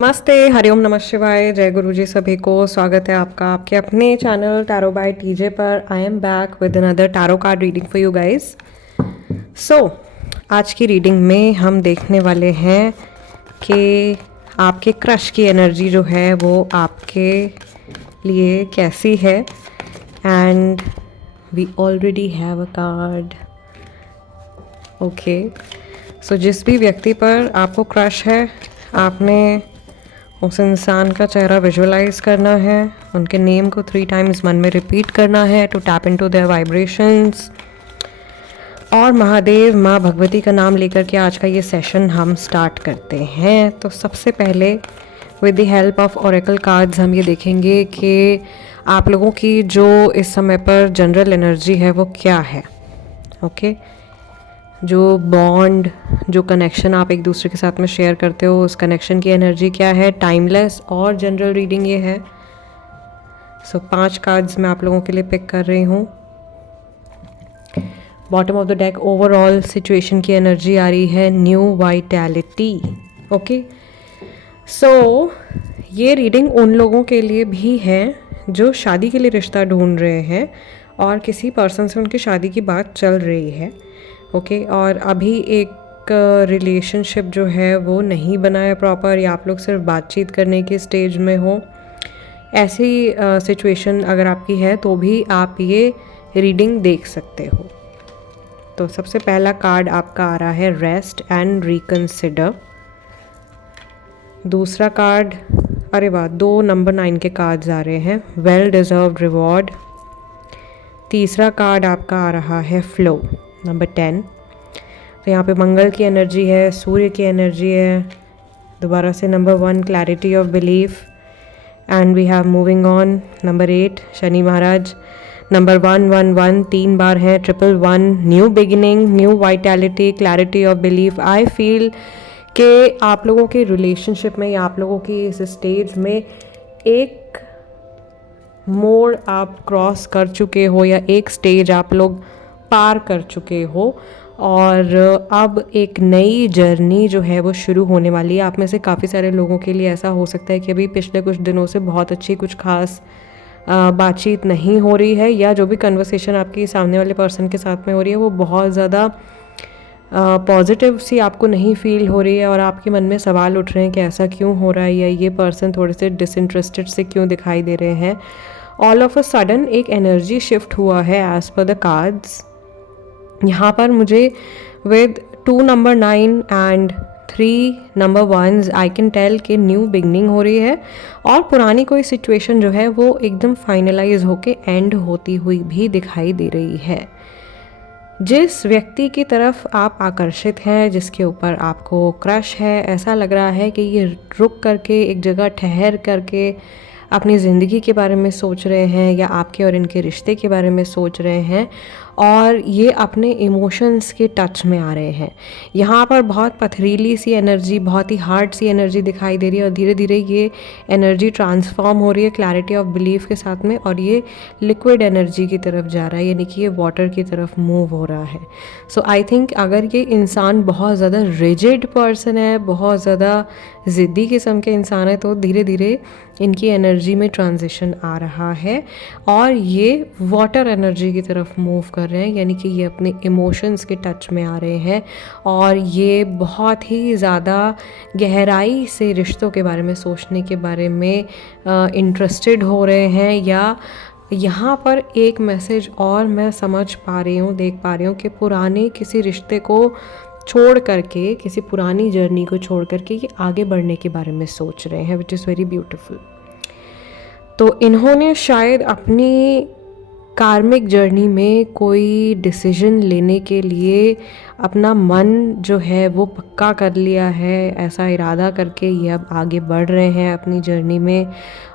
नमस्ते, हरिओम नमः शिवाय, जय गुरु जी सभी को। स्वागत है आपका आपके अपने चैनल टैरो बाय टीजे पर। I am back with another tarot card reading for you guys. So आज की रीडिंग में हम देखने वाले हैं कि आपके क्रश की एनर्जी जो है वो आपके लिए कैसी है। And we already have a card. Okay, so जिस भी व्यक्ति पर आपको क्रश है, आपने उस इंसान का चेहरा विजुअलाइज करना है, उनके नेम को 3 टाइम्स मन में रिपीट करना है to tap into their vibrations. और महादेव माँ भगवती का नाम लेकर के आज का ये सेशन हम स्टार्ट करते हैं। तो सबसे पहले with the help of Oracle cards हम ये देखेंगे कि आप लोगों की जो इस समय पर जनरल एनर्जी है वो क्या है। ओके, जो बॉन्ड, जो कनेक्शन आप एक दूसरे के साथ में शेयर करते हो, उस कनेक्शन की एनर्जी क्या है। टाइमलेस और जनरल रीडिंग ये है। सो 5 कार्ड्स मैं आप लोगों के लिए पिक कर रही हूँ। Bottom of the deck overall situation की एनर्जी आ रही है न्यू वाइटैलिटी। ओके, सो ये रीडिंग उन लोगों के लिए भी है जो शादी के लिए रिश्ता ढूंढ रहे हैं और किसी पर्सन से उनकी शादी की बात चल रही है। ओके, और अभी एक रिलेशनशिप जो है वो नहीं बना है प्रॉपर, या आप लोग सिर्फ बातचीत करने के स्टेज में हो। ऐसी सिचुएशन अगर आपकी है तो भी आप ये रीडिंग देख सकते हो। तो सबसे पहला कार्ड आपका आ रहा है रेस्ट एंड रिकंसिडर। दूसरा कार्ड, अरे वाह, 2 नंबर 9 के कार्ड्स आ रहे हैं, वेल डिजर्व्ड रिवॉर्ड। तीसरा कार्ड आपका आ रहा है फ्लो, नंबर 10। तो यहाँ पे मंगल की एनर्जी है, सूर्य की एनर्जी है। दोबारा से number 1 clarity of belief. And we have moving on number 8 Shani Maharaj. Number 111 3 बार है, 111 new beginning, new vitality, clarity of belief. I feel कि आप लोगों के रिलेशनशिप में या आप लोगों की इस स्टेज में एक मोड़ आप क्रॉस कर चुके हो, या एक स्टेज आप लोग पार कर चुके हो, और अब एक नई जर्नी जो है वो शुरू होने वाली है। आप में से काफ़ी सारे लोगों के लिए ऐसा हो सकता है कि अभी पिछले कुछ दिनों से बहुत अच्छी कुछ खास बातचीत नहीं हो रही है, या जो भी कन्वर्सेशन आपकी सामने वाले पर्सन के साथ में हो रही है वो बहुत ज़्यादा पॉजिटिव सी आपको नहीं फील हो रही है, और आपके मन में सवाल उठ रहे हैं कि ऐसा क्यों हो रहा है, या ये पर्सन थोड़े से डिसइंटरेस्टेड से क्यों दिखाई दे रहे हैं। ऑल ऑफ अ सडन एक एनर्जी शिफ्ट हुआ है एज पर द कार्ड्स। यहाँ पर मुझे with 2 number 9 and 3 number 1 I can tell कि न्यू बिगनिंग हो रही है, और पुरानी कोई सिचुएशन जो है वो एकदम फाइनलाइज होके एंड होती हुई भी दिखाई दे रही है। जिस व्यक्ति की तरफ आप आकर्षित हैं, जिसके ऊपर आपको क्रश है, ऐसा लग रहा है कि ये रुक करके एक जगह ठहर करके अपनी ज़िंदगी के बारे में सोच रहे हैं, या आपके और इनके रिश्ते के बारे में सोच रहे हैं, और ये अपने इमोशंस के टच में आ रहे हैं। यहाँ पर बहुत पथरीली सी एनर्जी, बहुत ही हार्ड सी एनर्जी दिखाई दे रही है, और धीरे धीरे ये एनर्जी ट्रांसफॉर्म हो रही है क्लैरिटी ऑफ बिलीफ के साथ में, और ये लिक्विड एनर्जी की तरफ जा रहा है, यानी कि ये वाटर की तरफ मूव हो रहा है। सो आई थिंक अगर ये इंसान बहुत ज़्यादा रिजिड पर्सन है, बहुत ज़्यादा ज़िद्दी किस्म के इंसान है, तो धीरे धीरे इनकी एनर्जी में ट्रांजिशन आ रहा है, और ये वाटर एनर्जी की तरफ मूव कर रहे हैं, यानी कि ये अपने इमोशंस के टच में आ रहे हैं, और ये बहुत ही ज़्यादा गहराई से रिश्तों के बारे में सोचने के बारे में इंटरेस्टेड हो रहे हैं। या यहाँ पर एक मैसेज और मैं समझ पा रही हूँ, देख पा रही हूँ कि पुराने किसी रिश्ते को छोड़ करके, किसी पुरानी जर्नी को छोड़ करके ये आगे बढ़ने के बारे में सोच रहे हैं, विच इज़ वेरी ब्यूटीफुल। तो इन्होंने शायद अपनी कार्मिक जर्नी में कोई डिसीजन लेने के लिए अपना मन जो है वो पक्का कर लिया है, ऐसा इरादा करके ये अब आगे बढ़ रहे हैं अपनी जर्नी में।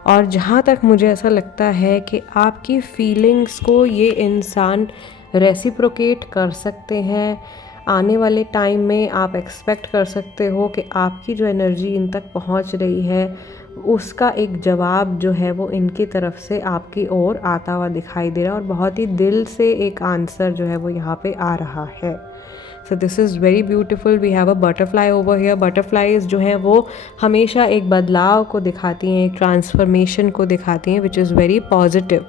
और जहाँ तक मुझे ऐसा लगता है कि आपकी फीलिंग्स को ये इंसान रेसिप्रोकेट कर सकते हैं। आने वाले टाइम में आप एक्सपेक्ट कर सकते हो कि आपकी जो एनर्जी इन तक पहुंच रही है, उसका एक जवाब जो है वो इनकी तरफ से आपकी ओर आता हुआ दिखाई दे रहा है, और बहुत ही दिल से एक आंसर जो है वो यहाँ पे आ रहा है। So this is very beautiful. We have a butterfly over here. Butterflies जो हैं वो हमेशा एक बदलाव को दिखाती हैं, एक ट्रांसफॉर्मेशन को दिखाती हैं, which is very positive.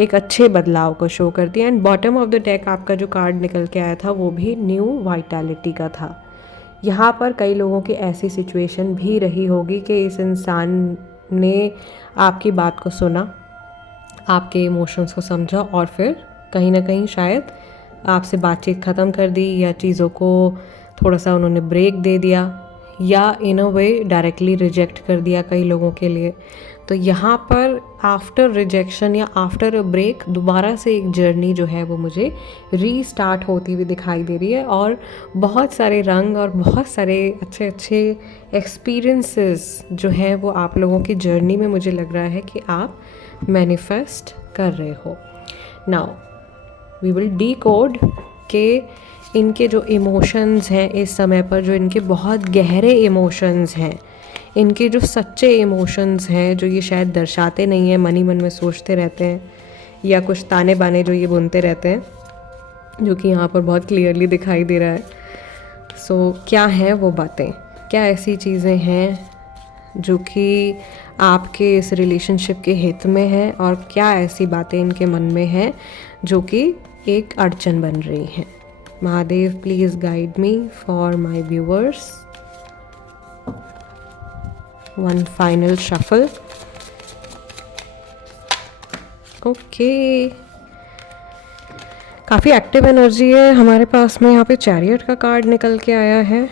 एक अच्छे बदलाव को शो करती है. And bottom of the deck आपका जो कार्ड निकल के आया था वो भी न्यू वाइटैलिटी का था. यहाँ पर कई लोगों की ऐसी सिचुएशन भी रही होगी कि इस इंसान ने आपकी बात को सुना, आपके इमोशंस को समझा और फिर कहीं ना कहीं शायद आपसे बातचीत ख़त्म कर दी, या चीज़ों को थोड़ा सा उन्होंने ब्रेक दे दिया, या इन अ वे डायरेक्टली रिजेक्ट कर दिया कई लोगों के लिए. तो यहाँ पर आफ्टर रिजेक्शन या आफ्टर अ ब्रेक दोबारा से एक जर्नी जो है वो मुझे रीस्टार्ट होती हुई दिखाई दे रही है, और बहुत सारे रंग और बहुत सारे अच्छे अच्छे एक्सपीरियंसेस जो हैं वो आप लोगों की जर्नी में मुझे लग रहा है कि आप मैनिफेस्ट कर रहे हो. नाउ वी विल डीकोड के इनके जो इमोशंस हैं इस समय पर, जो इनके बहुत गहरे इमोशंस हैं, इनके जो सच्चे इमोशंस हैं जो ये शायद दर्शाते नहीं हैं, मन ही मन में सोचते रहते हैं, या कुछ ताने बाने जो ये बुनते रहते हैं, जो कि यहाँ पर बहुत क्लियरली दिखाई दे रहा है. सो क्या हैं वो बातें, क्या ऐसी चीज़ें हैं जो कि आपके इस रिलेशनशिप के हित में हैं, और क्या ऐसी बातें इनके मन में हैं जो कि एक अड़चन बन रही हैं. Mahadev please guide me for my viewers. One final shuffle. Okay, काफ़ी एक्टिव एनर्जी है हमारे पास में. यहाँ पे चैरियट का कार्ड निकल के आया है.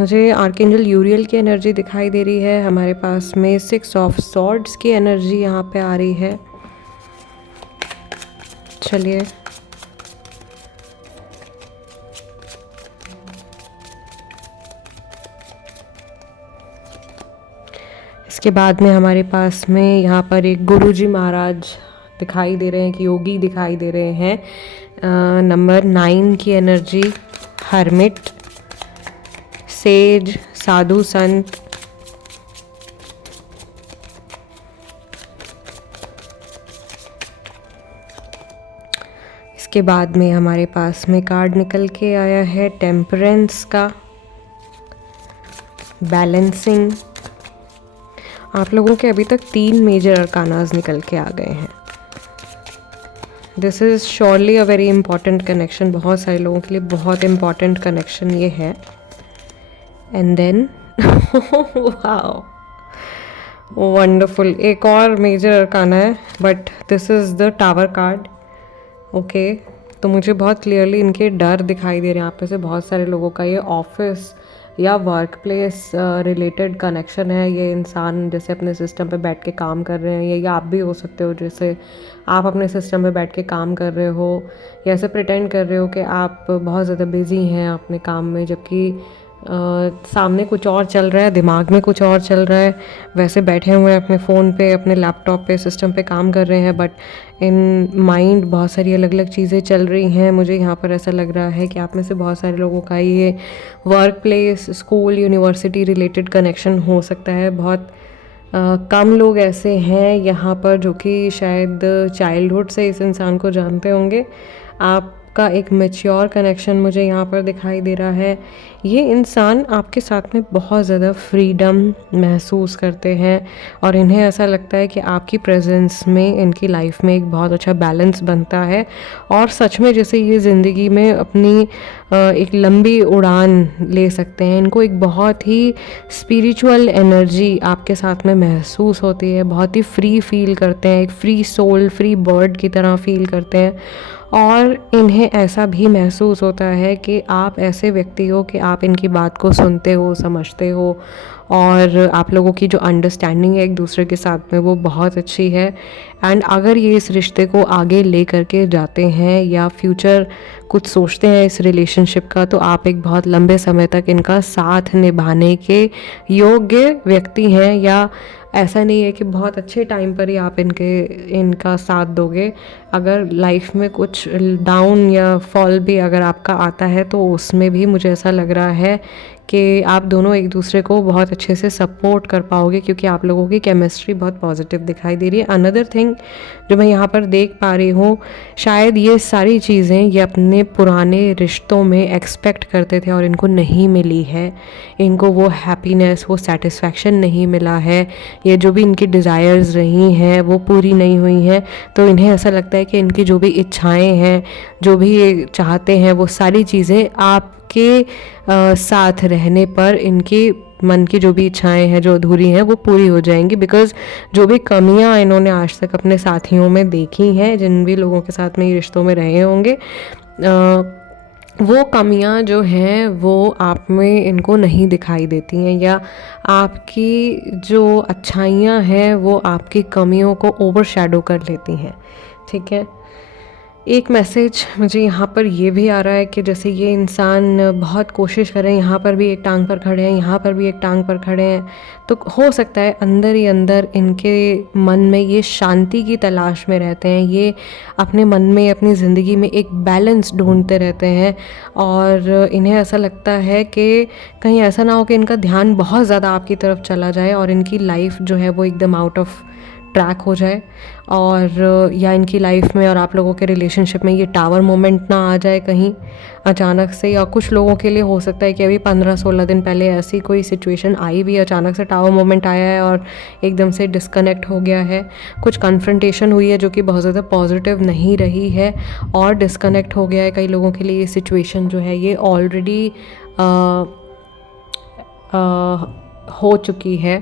मुझे आर्कएंजल यूरियल की एनर्जी दिखाई दे रही है. हमारे पास में 6 ऑफ सॉर्ड्स की एनर्जी यहाँ पे आ रही है. चलिए, इसके बाद में हमारे पास में यहाँ पर एक गुरुजी महाराज दिखाई दे रहे हैं, कि योगी दिखाई दे रहे हैं. नंबर 9 की एनर्जी, हर्मिट, सेज, साधु संत. इसके बाद में हमारे पास में कार्ड निकल के आया है टेम्परेंस का, बैलेंसिंग. आप लोगों के अभी तक 3 मेजर अरकानाज निकल के आ गए हैं. This is surely a very important connection. बहुत सारे लोगों के लिए बहुत इंपॉर्टेंट कनेक्शन ये है. एंड देन वाओ, वंडरफुल, एक और मेजर अरकाना है, but this is the tower card. Okay, तो मुझे बहुत क्लियरली इनके डर दिखाई दे रहे हैं. आप में से बहुत सारे लोगों का ये ऑफिस या वर्क प्लेस रिलेटेड कनेक्शन है. ये इंसान जैसे अपने सिस्टम पे बैठ के काम कर रहे हैं, या आप भी हो सकते हो जैसे आप अपने सिस्टम पे बैठ के काम कर रहे हो, या ऐसे प्रिटेंड कर रहे हो कि आप बहुत ज़्यादा बिजी हैं अपने काम में, जबकि सामने कुछ और चल रहा है, दिमाग में कुछ और चल रहा है. वैसे बैठे हुए हैं अपने फ़ोन पे, अपने लैपटॉप पे, सिस्टम पे काम कर रहे हैं, बट इन माइंड बहुत सारी अलग अलग चीज़ें चल रही हैं. मुझे यहाँ पर ऐसा लग रहा है कि आप में से बहुत सारे लोगों का ये work place, school, university related connection हो सकता है. बहुत कम लोग ऐसे हैं यहाँ पर जो कि शायद चाइल्डहुड से इस इंसान को जानते होंगे. आपका एक मैच्योर कनेक्शन मुझे यहाँ पर दिखाई दे रहा है. ये इंसान आपके साथ में बहुत ज़्यादा फ्रीडम महसूस करते हैं, और इन्हें ऐसा लगता है कि आपकी प्रेजेंस में इनकी लाइफ में एक बहुत अच्छा बैलेंस बनता है, और सच में जैसे ये ज़िंदगी में अपनी एक लंबी उड़ान ले सकते हैं. इनको एक बहुत ही स्पिरिचुअल एनर्जी आपके साथ में महसूस होती है. बहुत ही फ्री फील करते हैं, एक फ्री सोल, फ्री बर्ड की तरह फील करते हैं. और इन्हें ऐसा भी महसूस होता है कि आप ऐसे व्यक्ति हो कि आप इनकी बात को सुनते हो, समझते हो, और आप लोगों की जो अंडरस्टैंडिंग है एक दूसरे के साथ में वो बहुत अच्छी है. एंड अगर ये इस रिश्ते को आगे ले करके जाते हैं या फ्यूचर कुछ सोचते हैं इस रिलेशनशिप का, तो आप एक बहुत लंबे समय तक इनका साथ निभाने के योग्य व्यक्ति हैं, या ऐसा नहीं है कि बहुत अच्छे टाइम पर ही आप इनका साथ दोगे। अगर लाइफ में कुछ डाउन या फॉल भी अगर आपका आता है तो उसमें भी मुझे ऐसा लग रहा है कि आप दोनों एक दूसरे को बहुत अच्छे से सपोर्ट कर पाओगे, क्योंकि आप लोगों की केमिस्ट्री बहुत पॉजिटिव दिखाई दे रही है। अनदर थिंग जो मैं यहाँ पर देख पा रही हूँ, शायद ये सारी चीज़ें ये अपने पुराने रिश्तों में एक्सपेक्ट करते थे और इनको नहीं मिली है। इनको वो हैप्पीनेस, वो सेटिस्फैक्शन नहीं मिला है, ये जो भी इनकी डिज़ायर्स रही हैं वो पूरी नहीं हुई हैं। तो इन्हें ऐसा लगता है कि इनकी जो भी इच्छाएं हैं, जो भी ये चाहते हैं, वो सारी चीज़ें आपके साथ रहने पर इनकी मन की जो भी इच्छाएं हैं जो अधूरी हैं वो पूरी हो जाएंगी। बिकॉज़ जो भी कमियां इन्होंने आज तक अपने साथियों में देखी हैं, जिन भी लोगों के साथ में ये रिश्तों में रहे होंगे, वो कमियां जो हैं वो आप में इनको नहीं दिखाई देती हैं, या आपकी जो अच्छाइयां हैं वो आपकी कमियों को ओवरशैडो कर लेती हैं। ठीक है। एक मैसेज मुझे यहाँ पर ये भी आ रहा है कि जैसे ये इंसान बहुत कोशिश कर रहे हैं, यहाँ पर भी एक टांग पर खड़े हैं, यहाँ पर भी एक टांग पर खड़े हैं, तो हो सकता है अंदर ही अंदर इनके मन में ये शांति की तलाश में रहते हैं। ये अपने मन में, अपनी ज़िंदगी में एक बैलेंस ढूंढते रहते हैं, और इन्हें ऐसा लगता है कि कहीं ऐसा ना हो कि इनका ध्यान बहुत ज़्यादा आपकी तरफ चला जाए और इनकी लाइफ जो है वो एकदम आउट ऑफ ट्रैक हो जाए, और या इनकी लाइफ में और आप लोगों के रिलेशनशिप में ये टावर मोमेंट ना आ जाए कहीं अचानक से। या कुछ लोगों के लिए हो सकता है कि अभी 15-16 दिन पहले ऐसी कोई सिचुएशन आई भी, अचानक से टावर मोमेंट आया है और एकदम से डिस्कनेक्ट हो गया है। कुछ कन्फ्रंटेशन हुई है जो कि बहुत ज़्यादा पॉजिटिव नहीं रही है और डिस्कनेक्ट हो गया है। कई लोगों के लिए ये सिचुएशन जो है ये ऑलरेडी हो चुकी है।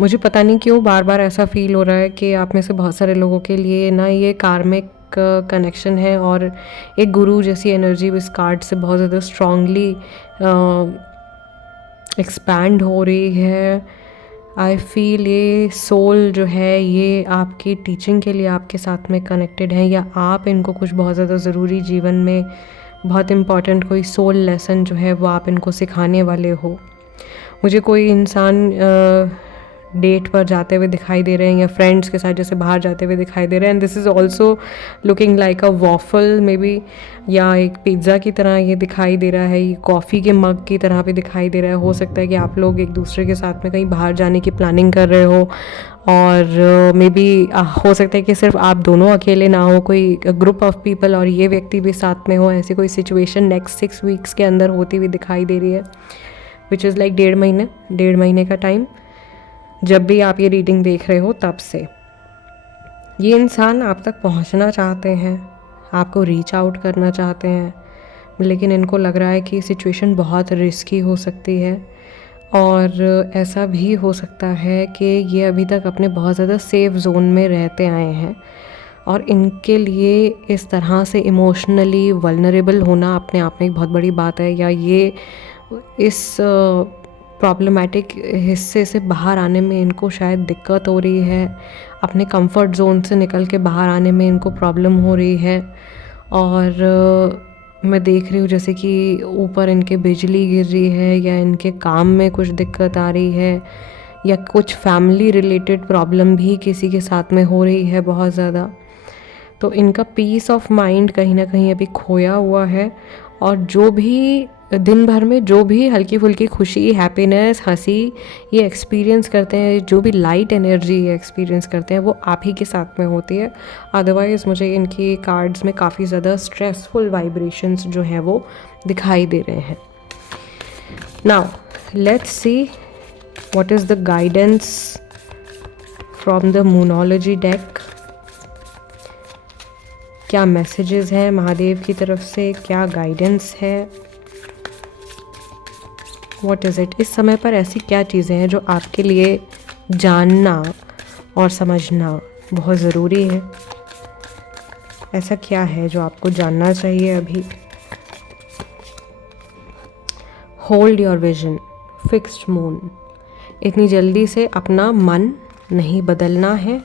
मुझे पता नहीं क्यों बार बार ऐसा फील हो रहा है कि आप में से बहुत सारे लोगों के लिए ना ये कार्मिक कनेक्शन है, और एक गुरु जैसी एनर्जी इस कार्ड से बहुत ज़्यादा स्ट्रांगली एक्सपैंड हो रही है। आई फील ये सोल जो है ये आपकी टीचिंग के लिए आपके साथ में कनेक्टेड है, या आप इनको कुछ बहुत ज़्यादा ज़रूरी जीवन में बहुत इम्पॉर्टेंट कोई सोल लेसन जो है वो आप इनको सिखाने वाले हो। मुझे कोई इंसान डेट पर जाते हुए दिखाई दे रहे हैं, या फ्रेंड्स के साथ जैसे बाहर जाते हुए दिखाई दे रहे हैं। And this is also looking like a waffle may be, या एक पिज़्ज़ा की तरह ये दिखाई दे रहा है, ये कॉफ़ी के मग की तरह भी दिखाई दे रहा है। हो सकता है कि आप लोग एक दूसरे के साथ में कहीं बाहर जाने की प्लानिंग कर रहे हो, और मे बी हो सकता है कि सिर्फ आप दोनों अकेले ना हो, कोई ग्रुप ऑफ पीपल और ये व्यक्ति भी साथ में हो। ऐसी कोई सिचुएशन नेक्स्ट 6 वीक्स के अंदर होती हुई दिखाई दे रही है, विच इज़ लाइक 1.5 महीने का टाइम। जब भी आप ये रीडिंग देख रहे हो तब से ये इंसान आप तक पहुंचना चाहते हैं, आपको रीच आउट करना चाहते हैं, लेकिन इनको लग रहा है कि सिचुएशन बहुत रिस्की हो सकती है, और ऐसा भी हो सकता है कि ये अभी तक अपने बहुत ज़्यादा सेफ जोन में रहते आए हैं, और इनके लिए इस तरह से इमोशनली वल्नरेबल होना अपने आप में एक बहुत बड़ी बात है, या ये इस प्रॉब्लमेटिक हिस्से से बाहर आने में इनको शायद दिक्कत हो रही है, अपने कंफर्ट जोन से निकल के बाहर आने में इनको प्रॉब्लम हो रही है। और मैं देख रही हूँ जैसे कि ऊपर इनके बिजली गिर रही है, या इनके काम में कुछ दिक्कत आ रही है, या कुछ फैमिली रिलेटेड प्रॉब्लम भी किसी के साथ में हो रही है बहुत ज़्यादा। तो इनका पीस ऑफ माइंड कहीं ना कहीं अभी खोया हुआ है, और जो भी दिन भर में जो भी हल्की फुल्की खुशी, हैप्पीनेस, हंसी ये एक्सपीरियंस करते हैं, जो भी लाइट एनर्जी ये एक्सपीरियंस करते हैं, वो आप ही के साथ में होती है। अदरवाइज़ मुझे इनकी कार्ड्स में काफ़ी ज़्यादा स्ट्रेसफुल वाइब्रेशंस जो हैं वो दिखाई दे रहे हैं। Now let's see what is the guidance from the moonology deck. क्या मैसेजेस हैं महादेव की तरफ से, क्या गाइडेंस है, व्हाट इज़ इट। इस समय पर ऐसी क्या चीज़ें हैं जो आपके लिए जानना और समझना बहुत ज़रूरी है। ऐसा क्या है जो आपको जानना चाहिए अभी। Hold your vision, fixed moon. इतनी जल्दी से अपना मन नहीं बदलना है।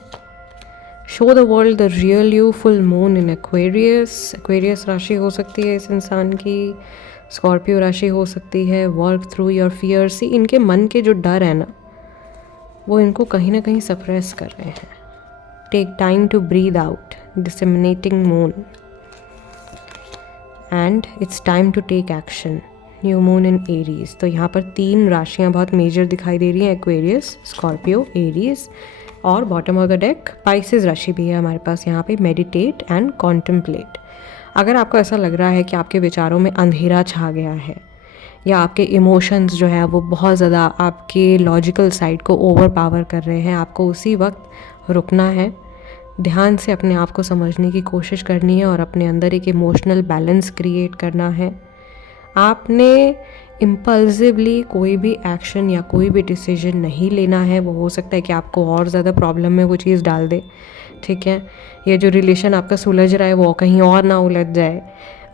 Show the world the real you, full moon in Aquarius. Aquarius राशि हो सकती है इस इंसान की, स्कॉर्पियो राशि हो सकती है। Work through your fear. See इनके मन के जो डर है ना वो इनको कहीं ना कहीं सप्रेस कर रहे हैं। Take time to breathe out, disseminating moon, and it's time to take action, new moon in Aries. तो यहाँ पर 3 राशियाँ बहुत मेजर दिखाई दे रही हैं, एक्वेरियस, स्कॉर्पियो, एरीज, और bottom of the deck Pisces राशि भी है हमारे पास यहाँ पे, मेडिटेट एंड कॉन्टेम्पलेट। अगर आपको ऐसा लग रहा है कि आपके विचारों में अंधेरा छा गया है या आपके इमोशंस जो है वो बहुत ज़्यादा आपके लॉजिकल साइड को ओवर पावर कर रहे हैं, आपको उसी वक्त रुकना है, ध्यान से अपने आप को समझने की कोशिश करनी है और अपने अंदर एक इमोशनल बैलेंस क्रिएट करना है। आपने इम्पल्सिवली कोई भी एक्शन या कोई भी डिसीजन नहीं लेना है। वो हो सकता है कि आपको और ज़्यादा प्रॉब्लम में वो चीज़ डाल दे, ठीक है। ये जो रिलेशन आपका सुलझ रहा है वो कहीं और ना उलझ जाए।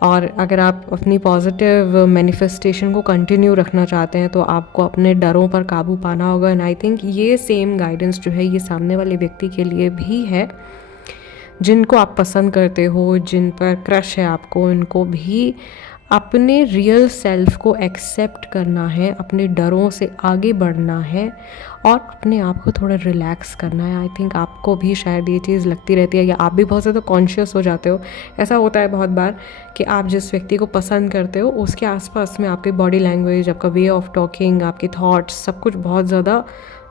और अगर आप अपनी पॉजिटिव मैनिफेस्टेशन को कंटिन्यू रखना चाहते हैं तो आपको अपने डरों पर काबू पाना होगा। एंड आई थिंक ये सेम गाइडेंस जो है ये सामने वाले व्यक्ति के लिए भी है। जिनको आप पसंद करते हो, जिन पर क्रश है आपको, इनको भी अपने रियल सेल्फ को एक्सेप्ट करना है, अपने डरों से आगे बढ़ना है और अपने आप को थोड़ा रिलैक्स करना है। आई थिंक आपको भी शायद ये चीज़ लगती रहती है या आप भी बहुत ज़्यादा कॉन्शियस हो जाते हो। ऐसा होता है बहुत बार कि आप जिस व्यक्ति को पसंद करते हो उसके आसपास में आपकी बॉडी लैंग्वेज, आपका वे ऑफ टॉकिंग, आपके थॉट्स, सब कुछ बहुत ज़्यादा,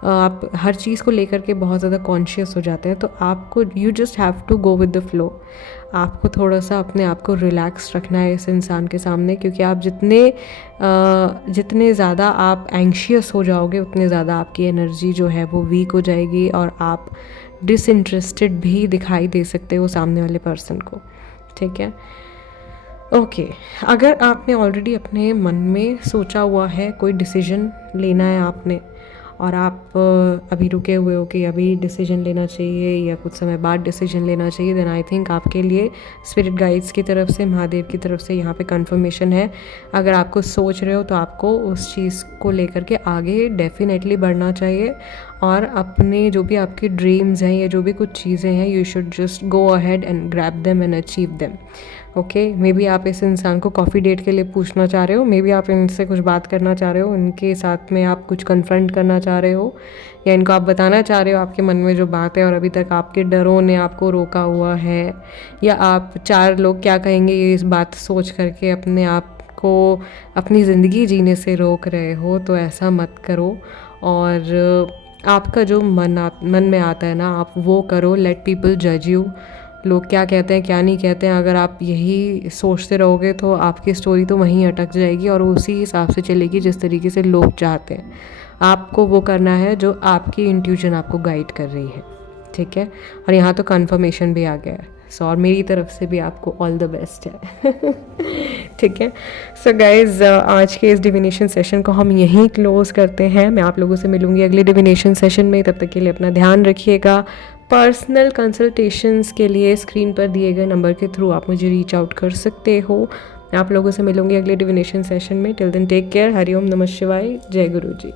आप हर चीज़ को लेकर के बहुत ज़्यादा कॉन्शियस हो जाते हैं। तो आपको you just have to go with the flow. आपको थोड़ा सा अपने आप को रिलैक्स रखना है इस इंसान के सामने, क्योंकि आप जितने ज़्यादा आप एंशियस हो जाओगे उतने ज़्यादा आपकी एनर्जी जो है वो वीक हो जाएगी और आप डिसइंटरेस्टेड भी दिखाई दे सकते हो सामने वाले पर्सन को, ठीक है। ओके, अगर आपने ऑलरेडी अपने मन में सोचा हुआ है कोई डिसीजन लेना है आपने और आप अभी रुके हुए हो कि अभी डिसीजन लेना चाहिए या कुछ समय बाद डिसीजन लेना चाहिए, देन आई थिंक आपके लिए स्पिरिट गाइड्स की तरफ से, महादेव की तरफ से यहाँ पे कंफर्मेशन है। अगर आपको सोच रहे हो तो आपको उस चीज़ को लेकर के आगे डेफिनेटली बढ़ना चाहिए और अपने जो भी आपके ड्रीम्स हैं या जो भी कुछ चीज़ें हैं, you should just go ahead and grab them and achieve them. Okay, may be आप इस इंसान को कॉफ़ी डेट के लिए पूछना चाह रहे हो, मे बी आप इनसे कुछ बात करना चाह रहे हो, इनके साथ में आप कुछ कन्फ्रंट करना चाह रहे हो या इनको आप बताना चाह रहे हो आपके मन में जो बात है और अभी तक आपके डरों ने आपको रोका हुआ है, या आप 4 लोग क्या कहेंगे ये इस बात सोच करके अपने आप को अपनी ज़िंदगी जीने से रोक रहे हो। तो ऐसा मत करो और आपका जो मन में आता है ना, आप वो करो। लेट पीपल जज यू, लोग क्या कहते हैं क्या नहीं कहते हैं, अगर आप यही सोचते रहोगे तो आपकी स्टोरी तो वहीं अटक जाएगी और उसी हिसाब से चलेगी जिस तरीके से लोग चाहते हैं। आपको वो करना है जो आपकी इंट्यूशन आपको गाइड कर रही है, ठीक है। और यहाँ तो कन्फर्मेशन भी आ गया है, सो और मेरी तरफ से भी आपको ऑल द बेस्ट है। ठीक है। सो गाइज, आज के इस डिविनेशन सेशन को हम यहीं क्लोज करते हैं। मैं आप लोगों से मिलूंगी अगले डिविनेशन सेशन में। तब तक के लिए अपना ध्यान रखिएगा। पर्सनल कंसल्टेशंस के लिए स्क्रीन पर दिए गए नंबर के थ्रू आप मुझे रीच आउट कर सकते हो। मैं आप लोगों से मिलूंगी अगले डिविनेशन सेशन में। Till then take care. Hariom नमः शिवाय। जय गुरु जी।